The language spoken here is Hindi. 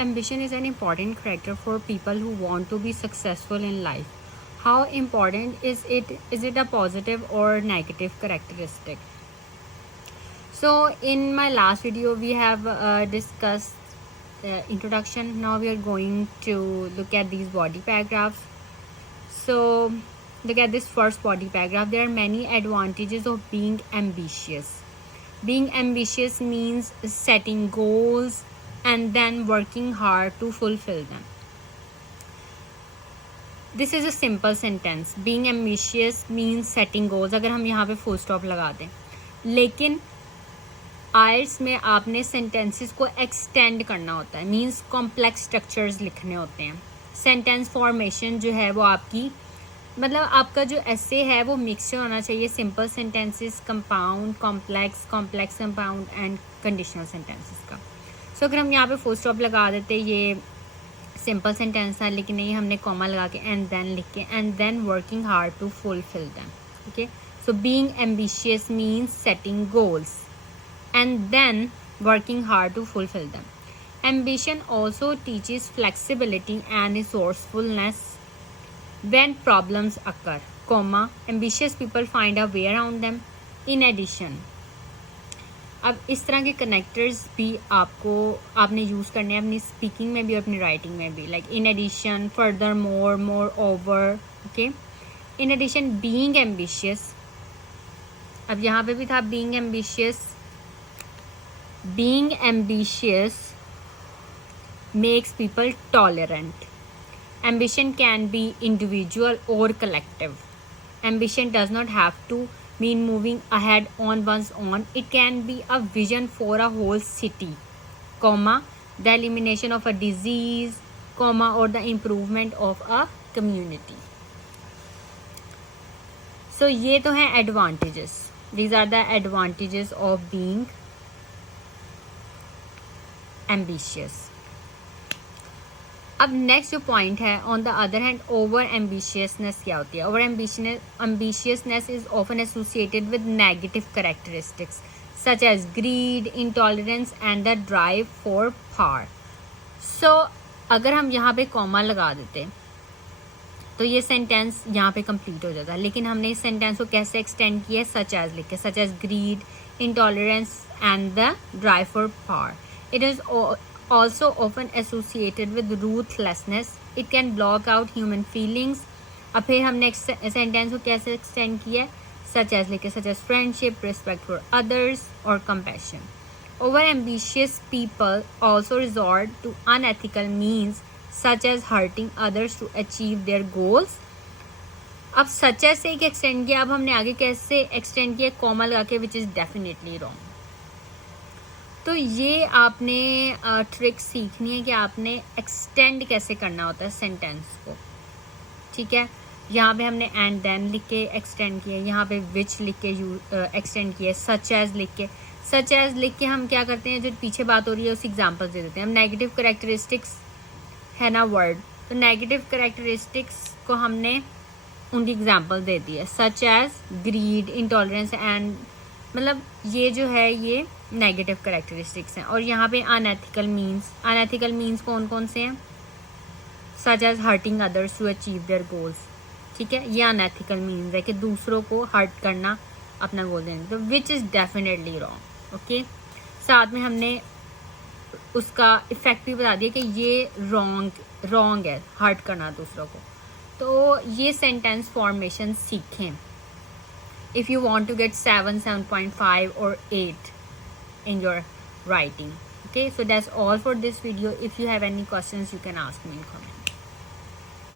ambition is an important character for people who want to be successful in life. How important is it? Is it a positive or negative characteristic? So in my last video we have discussed the introduction. Now we are going to look at these body paragraphs. So look at this first body paragraph. There are many advantages of being ambitious. Being ambitious means setting goals and then working hard to fulfill them. This is a simple sentence. Being ambitious means setting goals. अगर हम यहाँ पे full stop लगा दें, लेकिन IELTS में आपने sentences को extend करना होता है, means complex structures लिखने होते हैं. Sentence formation जो है वो आपकी मतलब आपका जो essay है वो mixture होना चाहिए simple sentences, compound, complex, complex compound and conditional sentences का. So अगर हम यहाँ पे full stop लगा देते, ये सिंपल सेंटेंस था, लेकिन नहीं, हमने कॉमा लगा के एंड देन लिख के and then working hard to fulfil them. Okay, so being ambitious means setting goals and then working hard to fulfil them. Ambition also teaches flexibility and resourcefulness when problems occur, comma ambitious people find a way around them. In addition, अब इस तरह के कनेक्टर्स भी आपने यूज़ करने हैं अपनी स्पीकिंग में भी और अपनी राइटिंग में भी, like in addition, furthermore, moreover. Okay, in addition, being ambitious. अब यहाँ पे भी था being ambitious. Being ambitious makes people tolerant. Ambition can be individual और collective. Ambition does not have to mean moving ahead on one's own. It can be a vision for a whole city, comma the elimination of a disease, comma or the improvement of a community. So ये तो हैं advantages. These are the advantages of being ambitious. अब नेक्स्ट जो पॉइंट है, on the other hand over ambitiousness क्या होती है? Over ambitiousness is often associated with negative characteristics such as greed, intolerance and the drive for power. So अगर हम यहाँ पे कॉमा लगा देते तो ये सेंटेंस यहाँ पे कंप्लीट हो जाता है, लेकिन हमने इस सेंटेंस को कैसे एक्सटेंड किया है? सच एज लिख के, such as greed, intolerance and the drive for power. It is also often associated with ruthlessness. It can block out human feelings. अब फिर हमने सेंटेंस को कैसे एक्सटेंड किया है? सच एज लिखे, such as friendship, respect for others और compassion. Over ambitious people also resort to unethical means such as hurting others to achieve their goals. अब सच एज से एक एक्सटेंड किया, अब हमने आगे कैसे एक्सटेंड किया? कॉमा लगा के, विच इज़ डेफिनेटली रॉन्ग. तो ये आपने ट्रिक सीखनी है कि आपने एक्सटेंड कैसे करना होता है सेंटेंस को. ठीक है, यहाँ पे हमने एंड देन लिख के एक्सटेंड किए, यहाँ पे विच लिख के एक्सटेंड किए, सच एज लिख के. सच एज लिख के हम क्या करते हैं, जो पीछे बात हो रही है उस एग्जाम्पल दे देते हैं. हम नेगेटिव कैरेक्टरिस्टिक्स है ना वर्ड, तो नेगेटिव कैरेक्टरिस्टिक्स को हमने उनकी एग्जाम्पल दे दी है, such as greed, intolerance and, मतलब ये जो है ये नेगेटिव कैरेक्टरिस्टिक्स हैं. और यहाँ पे अनएथिकल मीन्स कौन कौन से हैं? Such as hurting others to achieve their goals. ठीक है, ये अनएथिकल मीन्स है कि दूसरों को हर्ट करना, अपना गोल देने. तो which is definitely wrong. Okay, साथ में हमने उसका इफेक्ट भी बता दिया कि ये रॉन्ग है हर्ट करना दूसरों को. तो ये सेंटेंस फॉर्मेशन सीखें if you want to get 7, 7.5 or 8 in your writing. Okay, so that's all for this video. If you have any questions, you can ask me in comments.